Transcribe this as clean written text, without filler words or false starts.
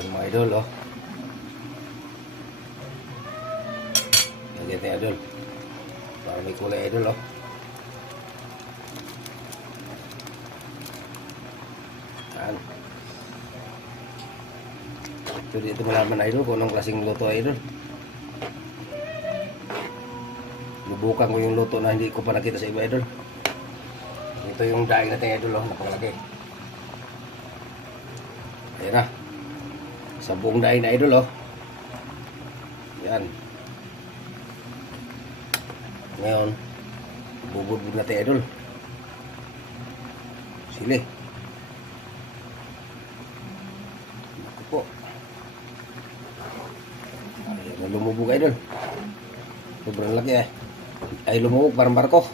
Ayan mga idol, oh. Lagyan tayo idol. Para may kulay idol, oh. Ayan. So dito malaman idol kung anong klaseng luto idol. Lubukan ko yung luto na hindi ko pa nakita sa iba idol. Ito yung daing natin idol, oh, napakalaki. Ayan na. Sa buong daing na idol, oh. Yan. Ngayon, bubudbud natin idol. Sili. Ako po. Ayan na lumubog idol. Sobrang laki eh. Ay lumubog parang barko.